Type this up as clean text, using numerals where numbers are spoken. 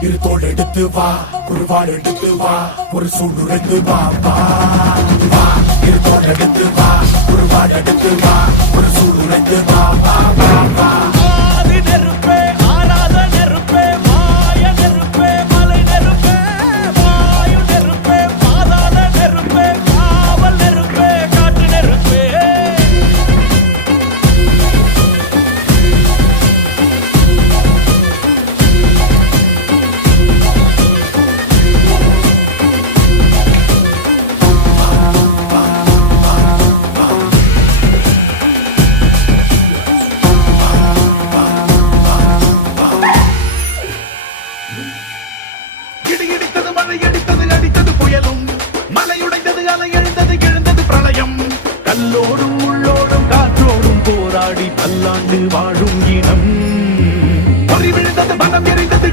இருத்தோடு எடுத்து வா, குருவாடு எடுத்து வா, ஒரு சூழ்நிலைத்து வா வா வா. இருத்தோடு எடுத்து வா, குருவாடு எடுத்து வா, ஒரு சூழ்நிலைத்து வா வா வா வா. ஆதி நெருப்பே ஆராத நெருப்பே மாய நெருப்பே மலை நெருப்பே வாயு நெருப்பே பாதாள நெருப்பே காவல் நெருப்பே காட்டு நெருப்பே. இடித்தது மழை அடித்தது அடித்தது புயலும் மலையுடைந்தது அலை எழுந்தது எழுந்தது பிரளயம். கல்லோடும் உள்ளோடும் காற்றோடும் போராடி பல்லாண்டு வாழும் இனம். பொறி விழுந்தது மனம் எரிந்தது